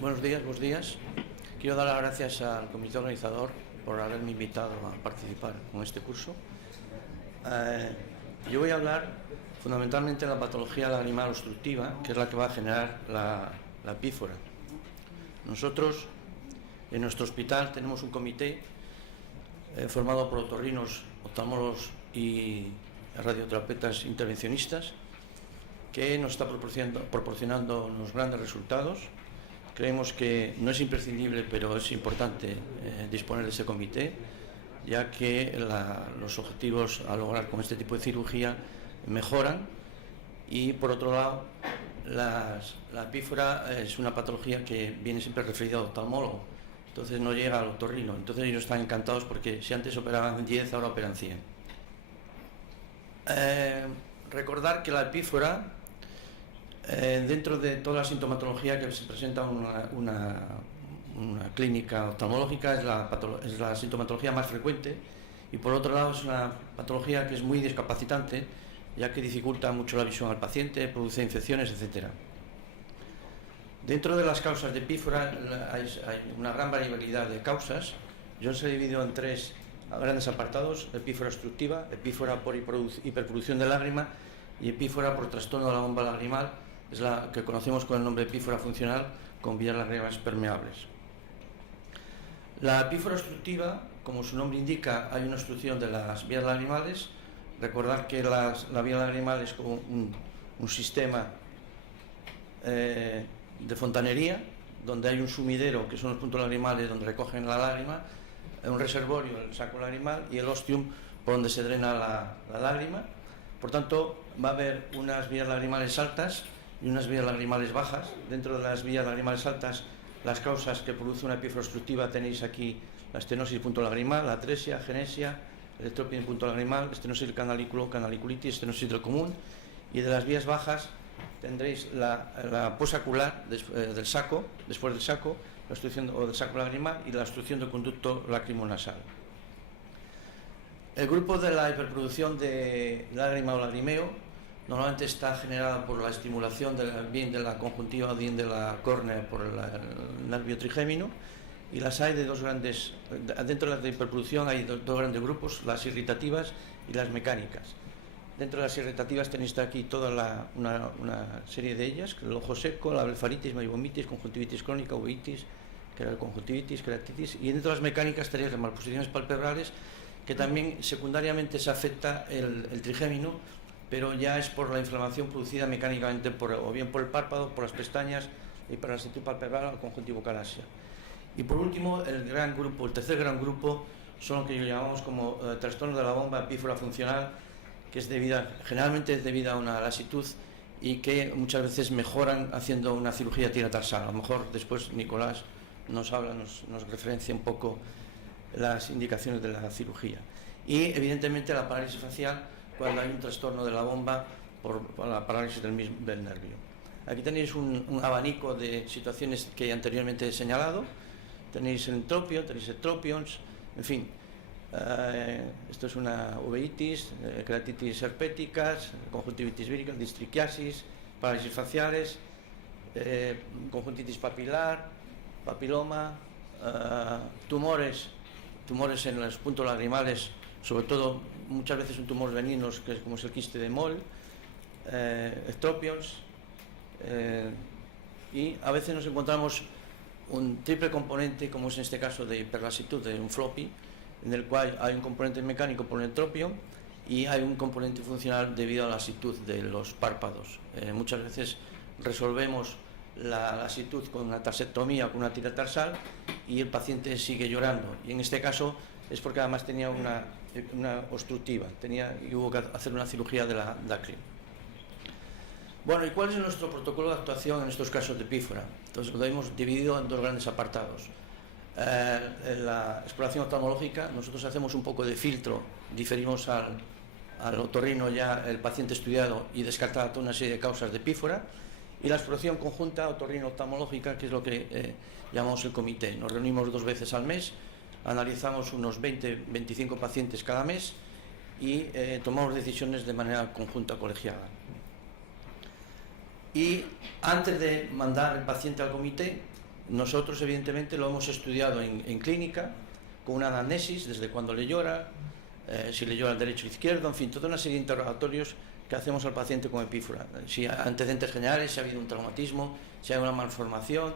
Buenos días. Quiero dar las gracias al comité organizador por haberme invitado a participar con este curso. Yo voy a hablar fundamentalmente de la patología lagrimal obstructiva, que es la que va a generar la pífora. Nosotros, en nuestro hospital, tenemos un comité formado por otorrinos, oftalmólogos y radioterapeutas intervencionistas, que nos está proporcionando unos grandes resultados. Creemos que no es imprescindible, pero es importante disponer de ese comité, ya que los objetivos a lograr con este tipo de cirugía mejoran. Y por otro lado, la pífora es una patología que viene siempre referida al oftalmólogo, entonces no llega al otorrino. Entonces ellos están encantados porque si antes operaban 10, ahora operan 100. Recordar que la pífora, dentro de toda la sintomatología que se presenta en una clínica oftalmológica, es la sintomatología más frecuente, y por otro lado es una patología que es muy discapacitante, ya que dificulta mucho la visión al paciente, produce infecciones, etc. Dentro de las causas de pífora hay una gran variabilidad de causas. Yo se he dividido en tres grandes apartados: epífora obstructiva, epífora por hiperproducción de lágrima y epífora por trastorno de la bomba lagrimal, es la que conocemos con el nombre de epífora funcional con vías lagrimales permeables. La epífora obstructiva, como su nombre indica, hay una obstrucción de las vías lagrimales. Recordad que la vía lagrimal es como un sistema de fontanería, donde hay un sumidero, que son los puntos lagrimales donde recogen la lágrima, un reservorio, el saco lagrimal, y el ostium, por donde se drena la lágrima. Por tanto, va a haber unas vías lagrimales altas y unas vías lagrimales bajas. Dentro de las vías lagrimales altas, las causas que produce una epífora obstructiva tenéis aquí: la estenosis punto lagrimal, la atresia, genesia, electropia en punto lagrimal, estenosis del canalículo, canaliculitis, estenosis del común. Y de las vías bajas tendréis la posacular del saco, después del saco, la obstrucción del saco lagrimal y la obstrucción del conducto lacrimonasal. El grupo de la hiperproducción de lágrima o lagrimeo normalmente está generada por la estimulación bien de la conjuntiva o bien de la córnea por el nervio trigémino, y las hay de dos grandes. Dentro de la hiperproducción hay dos grandes grupos: las irritativas y las mecánicas. Dentro de las irritativas tenéis aquí toda una serie de ellas: el ojo seco, la blefaritis, meibomitis, conjuntivitis crónica, uveitis, conjuntivitis, keratitis. Y dentro de las mecánicas tenéis las malposiciones palpebrales, que también secundariamente se afecta el trigémino, pero ya es por la inflamación producida mecánicamente o bien por el párpado, por las pestañas, y por la latitud palpebral o conjuntivo calasia. Y por último, el tercer gran grupo son lo que llamamos como trastorno de la bomba epífora funcional, que es generalmente es debida a una lasitud y que muchas veces mejoran haciendo una cirugía tiratarsal. A lo mejor después Nicolás nos referencia un poco las indicaciones de la cirugía. Y evidentemente la parálisis facial, cuando hay un trastorno de la bomba por la parálisis del nervio. Aquí tenéis un abanico de situaciones que anteriormente he señalado. Tenéis el entropio, tenéis entropions, en fin. Esto es una uveitis, keratitis herpéticas, conjuntivitis vírica, distriquiasis, parálisis faciales, conjuntitis papilar, papiloma, tumores en los puntos lagrimales, sobre todo muchas veces son tumores benignos, como es el quiste de Moll, estropions, y a veces nos encontramos un triple componente, como es en este caso de hiperlasitud de un floppy, en el cual hay un componente mecánico por el entropio y hay un componente funcional debido a la lasitud de los párpados. Muchas veces resolvemos la lasitud con una tarsectomía o con una tira tarsal y el paciente sigue llorando, y en este caso es porque además tenía una obstructiva, y hubo que hacer una cirugía de la DACRI. Bueno, ¿y cuál es nuestro protocolo de actuación en estos casos de pífora? Entonces lo hemos dividido en dos grandes apartados. En la exploración oftalmológica nosotros hacemos un poco de filtro, diferimos al otorrino ya el paciente estudiado y descartar toda una serie de causas de pífora. Y la exploración conjunta otorrino-oftalmológica, que es lo que llamamos el comité. Nos reunimos 2 veces al mes, analizamos unos 20-25 pacientes cada mes y tomamos decisiones de manera conjunta, colegiada. Y antes de mandar el paciente al comité, nosotros evidentemente lo hemos estudiado en clínica, con una anamnesis, desde cuando le llora, si le llora al derecho o izquierdo, en fin, toda una serie de interrogatorios que hacemos al paciente con epífora. Si hay antecedentes generales, si ha habido un traumatismo, si hay una malformación,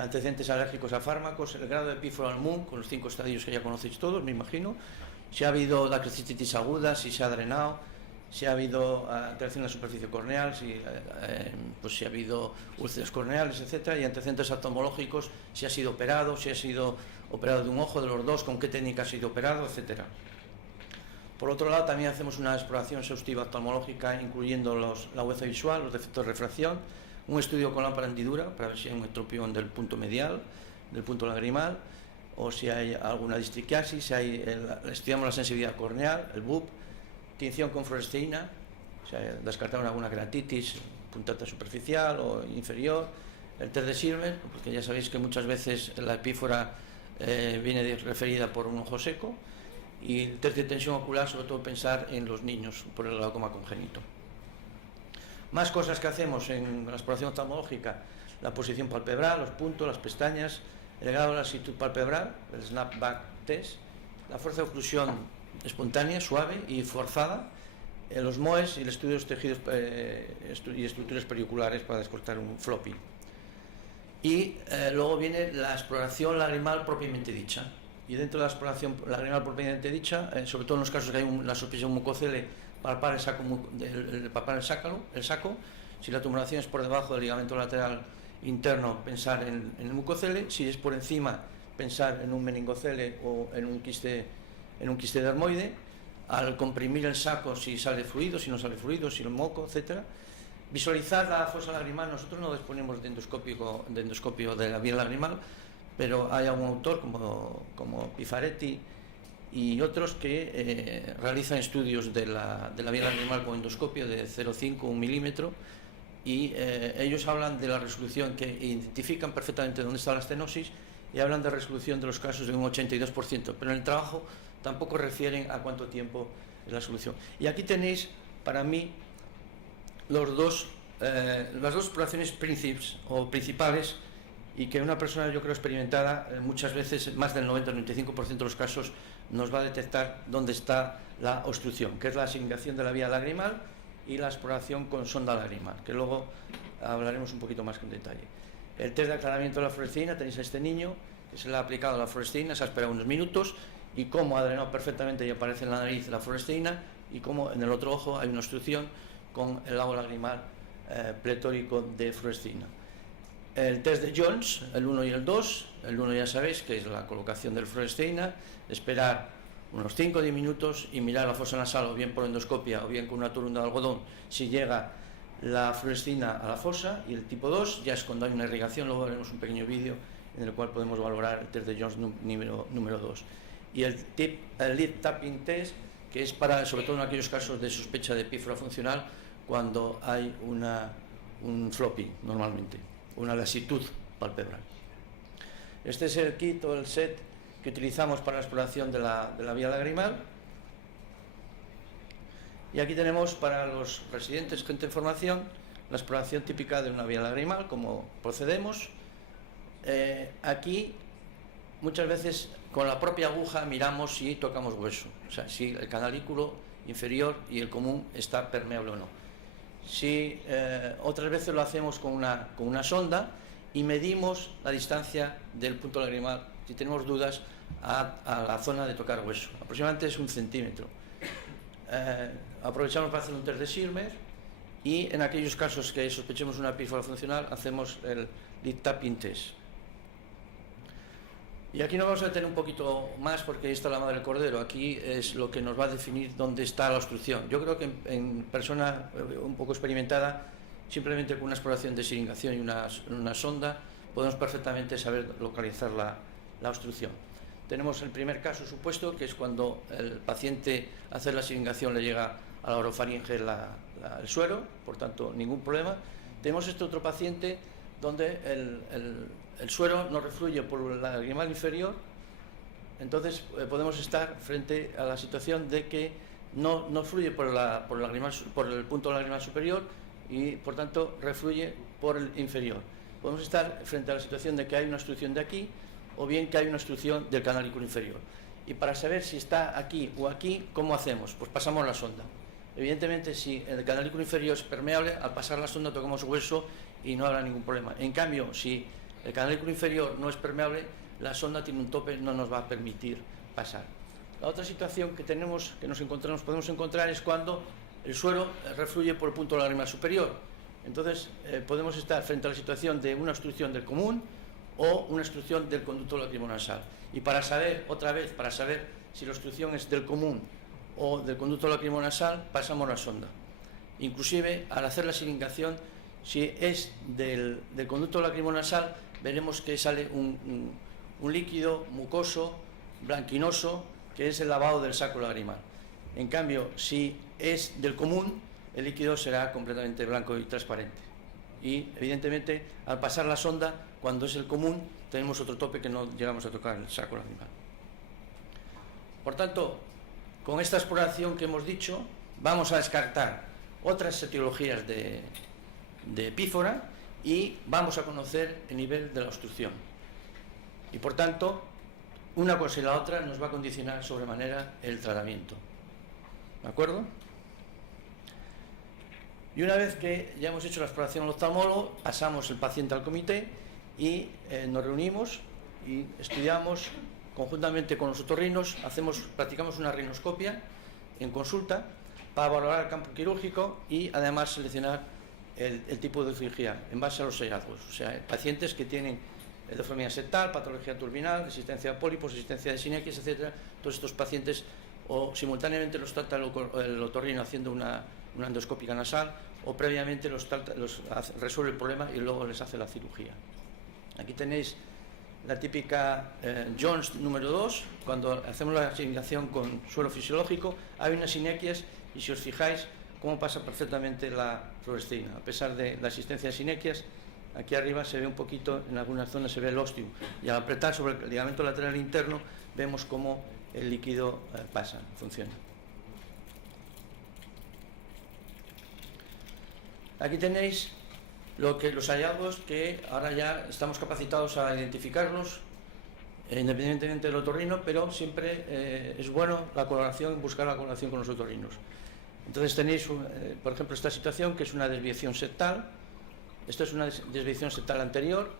antecedentes alérgicos a fármacos, el grado de epífora al MUN, con los 5 estadios que ya conocéis todos, me imagino, si ha habido dacrocititis aguda, si se ha drenado, si ha habido alteración en la superficie corneal, pues si ha habido úlceras corneales, etcétera, y antecedentes oftalmológicos, si ha sido operado, si ha sido operado de un ojo, de los dos, con qué técnica ha sido operado, etcétera. Por otro lado, también hacemos una exploración exhaustiva oftalmológica, incluyendo la agudeza visual, los defectos de refracción, un estudio con lámpara hendidura para ver si hay un estropión del punto medial, del punto lagrimal, o si hay alguna distriquiasis, estudiamos la sensibilidad corneal, el BUP, tinción con fluoresceína, o sea, descartaron alguna keratitis, puntata superficial o inferior, el test de Silver, porque ya sabéis que muchas veces la epífora viene referida por un ojo seco, y el test de tensión ocular, sobre todo pensar en los niños por el glaucoma congénito. Más cosas que hacemos en la exploración oftalmológica: la posición palpebral, los puntos, las pestañas, el grado de lasitud palpebral, el snapback test, la fuerza de oclusión espontánea, suave y forzada, los MOEs y el estudio de los tejidos y estructuras perioculares para descortar un floppy. Y luego viene la exploración lagrimal propiamente dicha. Y dentro de la exploración lagrimal propiamente dicha, sobre todo en los casos que hay la sospecha de un mucocele, palpar el saco. Si la tumoración es por debajo del ligamento lateral interno, pensar en el mucocele. Si es por encima, pensar en un meningocele o en un quiste dermoide. Al comprimir el saco, si sale fluido, si no sale fluido, si el moco, etcétera. Visualizar la fosa lagrimal. Nosotros no disponemos de endoscopio de la vía lagrimal, pero hay algún autor como Pifaretti y otros que realizan estudios de la vía lagrimal con endoscopio de 0,5 1 milímetro, y ellos hablan de la resolución, que identifican perfectamente dónde está la estenosis, y hablan de resolución de los casos de un 82%, pero en el trabajo tampoco refieren a cuánto tiempo es la solución. Y aquí tenéis, para mí, las dos exploraciones principales, y que una persona, yo creo, experimentada, muchas veces, más del 90-95% de los casos, nos va a detectar dónde está la obstrucción, que es la asignación de la vía lagrimal y la exploración con sonda lagrimal, que luego hablaremos un poquito más con detalle. El test de aclaramiento de la fluoresceína, tenéis a este niño que se le ha aplicado la fluoresceína, se ha esperado unos minutos, y cómo ha drenado perfectamente y aparece en la nariz la fluoresceína, y cómo en el otro ojo hay una obstrucción con el lago lagrimal pletórico de fluoresceína. El test de Jones, el 1 y el 2, el 1 ya sabéis que es la colocación del fluoresceína, esperar unos 5 o 10 minutos y mirar la fosa nasal, o bien por endoscopia o bien con una torunda de algodón, si llega la fluoresceína a la fosa. Y el tipo 2 ya es cuando hay una irrigación. Luego veremos un pequeño vídeo en el cual podemos valorar el test de Jones número 2. Y el lead tapping test, que es para, sobre todo en aquellos casos de sospecha de epífora funcional, cuando hay un floppy, normalmente, una lasitud palpebral. Este es el kit o el set que utilizamos para la exploración de la vía lagrimal. Y aquí tenemos, para los residentes, gente en formación, la exploración típica de una vía lagrimal, cómo procedemos. Aquí muchas veces con la propia aguja miramos si tocamos hueso, o sea, si el canalículo inferior y el común está permeable o no. Otras veces lo hacemos con una sonda y medimos la distancia del punto lagrimal, si tenemos dudas, a la zona de tocar hueso. Aproximadamente es 1 centímetro. Aprovechamos para hacer un test de Schirmer, y en aquellos casos que sospechemos una epífora funcional hacemos el lead tapping test. Y aquí nos vamos a detener un poquito más, porque ahí está la madre del cordero. Aquí es lo que nos va a definir dónde está la obstrucción. Yo creo que en persona un poco experimentada, simplemente con una exploración de siringación y una sonda, podemos perfectamente saber localizar la obstrucción. Tenemos el primer caso supuesto, que es cuando el paciente hace la siringación, le llega a la orofaringe el suero, por tanto ningún problema. Tenemos este otro paciente donde el suero no refluye por el lagrimal inferior, entonces podemos estar frente a la situación de que no fluye por el punto lagrimal superior, y por tanto refluye por el inferior. Podemos estar frente a la situación de que hay una obstrucción de aquí o bien que hay una obstrucción del canáliculo inferior. Y para saber si está aquí o aquí, ¿cómo hacemos? Pues pasamos la sonda. Evidentemente, si el canáliculo inferior es permeable, al pasar la sonda tocamos hueso y no habrá ningún problema. En cambio, si el canáliculo inferior no es permeable, la sonda tiene un tope, no nos va a permitir pasar. La otra situación que podemos encontrar es cuando el suero refluye por el punto lagrimal superior. Entonces, podemos estar frente a la situación de una obstrucción del común o una obstrucción del conducto lacrimonasal. Y para saber si la obstrucción es del común o del conducto lacrimonasal, pasamos la sonda. Inclusive, al hacer la siringación, si es del conducto lacrimonasal, veremos que sale un líquido mucoso, blanquinoso, que es el lavado del saco lagrimal. En cambio, si es del común, el líquido será completamente blanco y transparente. Y, evidentemente, al pasar la sonda, cuando es el común, tenemos otro tope que no llegamos a tocar el saco lagrimal. Por tanto, con esta exploración que hemos dicho, vamos a descartar otras etiologías de epífora y vamos a conocer el nivel de la obstrucción. Y, por tanto, una cosa y la otra nos va a condicionar sobremanera el tratamiento. ¿De acuerdo? Y una vez que ya hemos hecho la exploración al oftalmólogo, pasamos el paciente al comité y nos reunimos y estudiamos conjuntamente con los otorrinos, practicamos una rinoscopia en consulta para valorar el campo quirúrgico y además seleccionar el tipo de cirugía en base a los hallazgos. O sea, pacientes que tienen deformidad septal, patología turbinal, resistencia a pólipos, resistencia de sinequias, etc. Todos estos pacientes o simultáneamente los trata el otorrino haciendo una endoscópica nasal o previamente los resuelve el problema y luego les hace la cirugía. Aquí tenéis la típica Jones número 2, cuando hacemos la asignación con suelo fisiológico, hay unas sinequias y si os fijáis cómo pasa perfectamente la fluoresceína. A pesar de la existencia de sinequias, aquí arriba se ve un poquito, en algunas zonas se ve el ostium y al apretar sobre el ligamento lateral interno vemos cómo el líquido funciona. Aquí tenéis los hallazgos que ahora ya estamos capacitados a identificarlos independientemente del otorrino, pero siempre es bueno buscar la colaboración con los otorrinos. Entonces tenéis, por ejemplo, esta situación que es una desviación septal. Esto es una desviación septal anterior.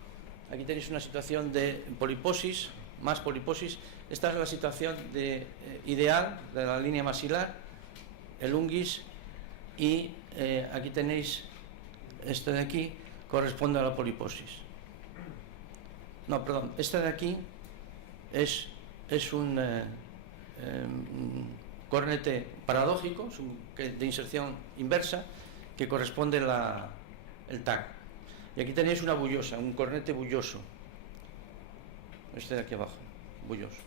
Aquí tenéis una situación de poliposis, más poliposis. Esta es la situación ideal de la línea maxilar, el unguis, y aquí tenéis este de aquí, corresponde a la poliposis. No, perdón, este de aquí es un cornete paradójico, de inserción inversa, que corresponde el TAC. Y aquí tenéis una bullosa, un cornete bulloso. Este de aquí abajo, bulloso.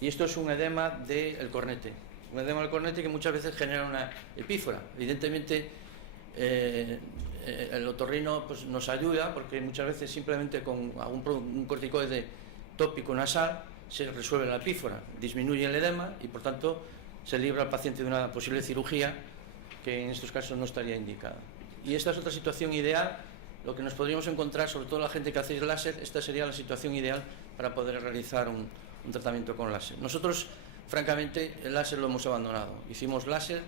Y esto es un edema del cornete. Un edema del cornete que muchas veces genera una epífora. Evidentemente, el otorrino pues, nos ayuda porque muchas veces simplemente con un corticoide tópico nasal se resuelve la epífora, disminuye el edema y por tanto se libra al paciente de una posible cirugía que en estos casos no estaría indicada. Y esta es otra situación ideal, lo que nos podríamos encontrar, sobre todo la gente que hace láser, esta sería la situación ideal para poder realizar un tratamiento con láser. Nosotros, francamente, el láser lo hemos abandonado. Hicimos láser,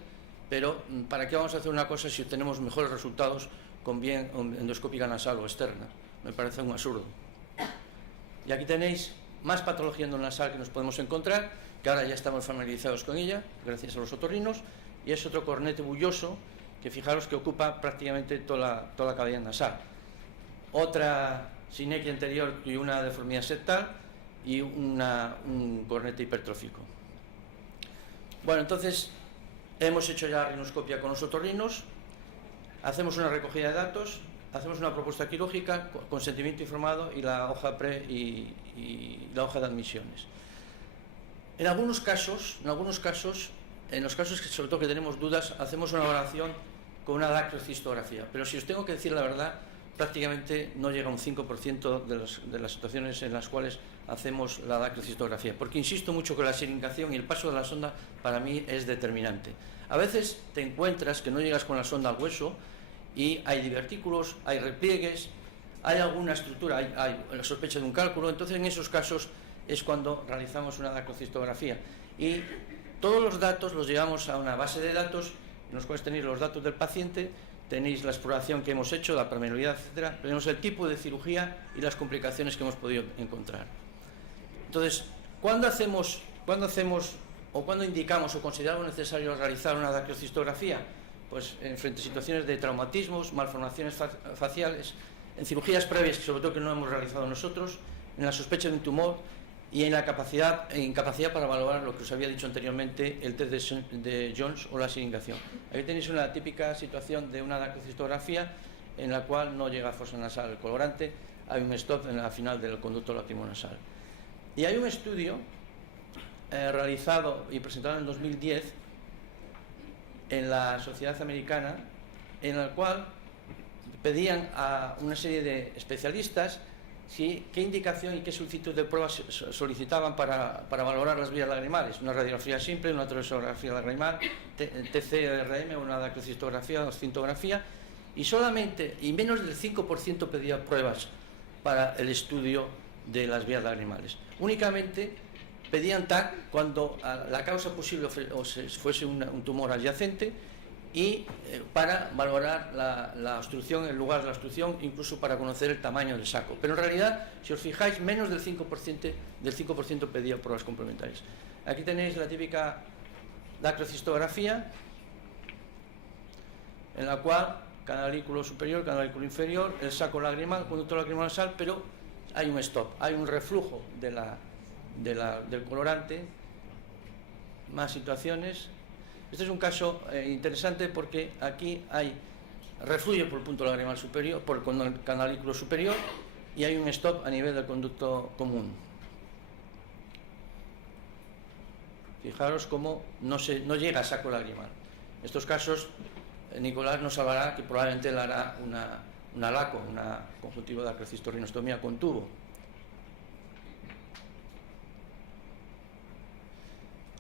pero ¿para qué vamos a hacer una cosa si obtenemos mejores resultados con bien endoscópica nasal o externa? Me parece un absurdo. Y aquí tenéis más patología endonasal que nos podemos encontrar, que ahora ya estamos familiarizados con ella, gracias a los otorrinos, y es otro cornete bulloso, que fijaros que ocupa prácticamente toda la cavidad nasal. Otra sinequia anterior y una deformidad septal y un cornete hipertrófico. Bueno, entonces hemos hecho ya la rinoscopia con los otorrinos, hacemos una recogida de datos, hacemos una propuesta quirúrgica, consentimiento informado y la hoja pre y la hoja de admisiones. En algunos casos, en los casos que sobre todo que tenemos dudas, hacemos una valoración con una dacrocistografía. Pero si os tengo que decir la verdad, prácticamente no llega a un 5% de las situaciones en las cuales hacemos la dacrocistografía, porque insisto mucho que la siringación y el paso de la sonda para mí es determinante. A veces te encuentras que no llegas con la sonda al hueso y hay divertículos, hay repliegues, hay alguna estructura, hay la sospecha de un cálculo. Entonces en esos casos es cuando realizamos una dacrocistografía y todos los datos los llevamos a una base de datos en los cuales tenéis los datos del paciente, tenéis la exploración que hemos hecho, la permeabilidad, etcétera, tenemos el tipo de cirugía y las complicaciones que hemos podido encontrar. Entonces, ¿cuándo indicamos o consideramos necesario realizar una dacrocistografía? Pues frente a situaciones de traumatismos, malformaciones faciales, en cirugías previas, sobre todo que no hemos realizado nosotros, en la sospecha de un tumor y en la incapacidad para valorar lo que os había dicho anteriormente, el test de Jones o la siringación. Aquí tenéis una típica situación de una dacrocistografía en la cual no llega fosa nasal el colorante, hay un stop en la final del conducto lacrimonasal. Y hay un estudio realizado y presentado en 2010 en la Sociedad Americana, en el cual pedían a una serie de especialistas qué indicación y qué solicitud de pruebas solicitaban para valorar las vías lagrimales. Una radiografía simple, una tracesografía lagrimal, TCRM, una dacrocistografía, una cintografía, y menos del 5% pedía pruebas para el estudio de las vías lagrimales. Únicamente pedían TAC cuando la causa posible fuese un tumor adyacente y para valorar la obstrucción, el lugar de la obstrucción, incluso para conocer el tamaño del saco. Pero en realidad, si os fijáis, menos del 5% pedía pruebas complementarias. Aquí tenéis la típica dacrocistografía, en la cual canalículo superior, canalículo inferior, el saco lagrimal, conducto lacrimonasal, pero hay un stop, hay un reflujo del colorante, más situaciones. Este es un caso interesante porque aquí refluye por el punto lagrimal superior, por el canalículo superior, y hay un stop a nivel del conducto común. Fijaros cómo no llega a saco lagrimal. En estos casos, Nicolás nos hablará que probablemente le hará una LACO, una conjuntivo dacrocitorrinostomía con tubo.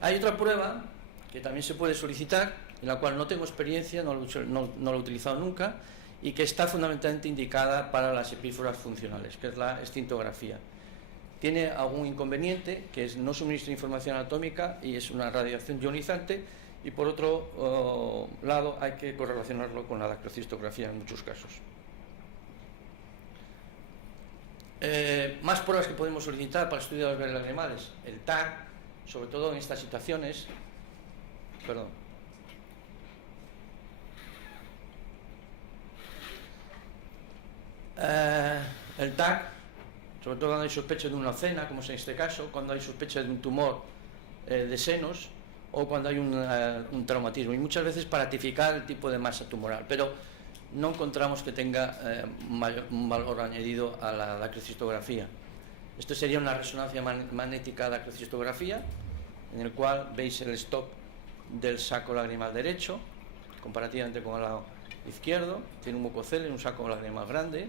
Hay otra prueba que también se puede solicitar, en la cual no tengo experiencia, no lo he utilizado nunca, y que está fundamentalmente indicada para las epíforas funcionales, que es la escintografía. Tiene algún inconveniente, que no suministra información anatómica y es una radiación ionizante, y por otro lado hay que correlacionarlo con la dacrocistografía en muchos casos. Más pruebas que podemos solicitar para el estudio de las vías lagrimales: el TAC, sobre todo en estas situaciones. Perdón. El TAC, sobre todo cuando hay sospecha de una ocena, como es en este caso, cuando hay sospecha de un tumor de senos o cuando hay un traumatismo, y muchas veces para tipificar el tipo de masa tumoral, pero no encontramos que tenga un valor añadido a la dacrocistografía. Esto sería una resonancia magnética dacrocistografía, en el cual veis el stop del saco lagrimal derecho comparativamente con el lado izquierdo. Tiene un mucocele, un saco lagrimal grande,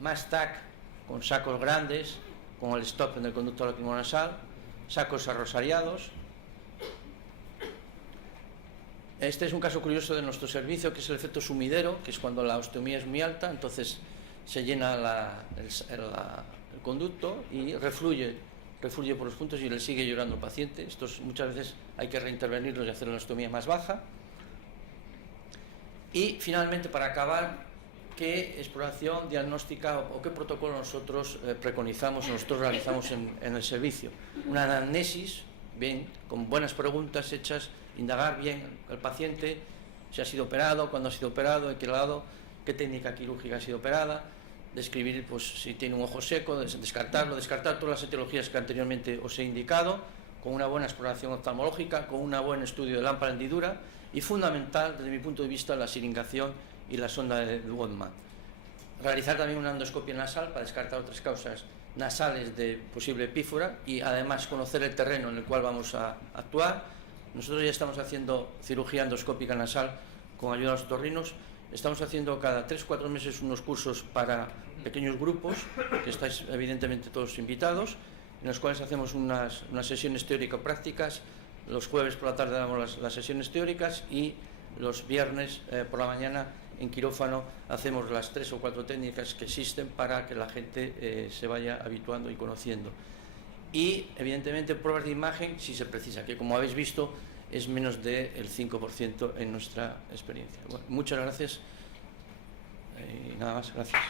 más TAC con sacos grandes, con el stop en el conducto lacrimonasal, sacos arrosariados. Este es un caso curioso de nuestro servicio, que es el efecto sumidero, que es cuando la ostomía es muy alta, entonces se llena el conducto y refluye por los puntos y le sigue llorando el paciente. Estos muchas veces hay que reintervenirlos y hacer una ostomía más baja. Y finalmente, para acabar, ¿qué exploración diagnóstica o qué protocolo nosotros preconizamos, nosotros realizamos en el servicio? Una anamnesis, bien, con buenas preguntas hechas, indagar bien al paciente, si ha sido operado, cuándo ha sido operado, en qué lado, qué técnica quirúrgica ha sido operada, describir pues, si tiene un ojo seco, descartar todas las etiologías que anteriormente os he indicado, con una buena exploración oftalmológica, con un buen estudio de lámpara hendidura y, fundamental, desde mi punto de vista, la siringación y la sonda de Wodman. Realizar también una endoscopia nasal para descartar otras causas nasales de posible epífora y, además, conocer el terreno en el cual vamos a actuar. Nosotros ya estamos haciendo cirugía endoscópica nasal con ayuda de los otorrinos. Estamos haciendo cada 3-4 meses unos cursos para pequeños grupos, que estáis evidentemente todos invitados, en los cuales hacemos unas sesiones teórico-prácticas. Los jueves por la tarde damos las sesiones teóricas y los viernes por la mañana en quirófano hacemos las 3 o 4 técnicas que existen para que la gente se vaya habituando y conociendo. Y evidentemente pruebas de imagen si se precisa, que como habéis visto es menos del 5% en nuestra experiencia. Bueno, muchas gracias y nada más, gracias.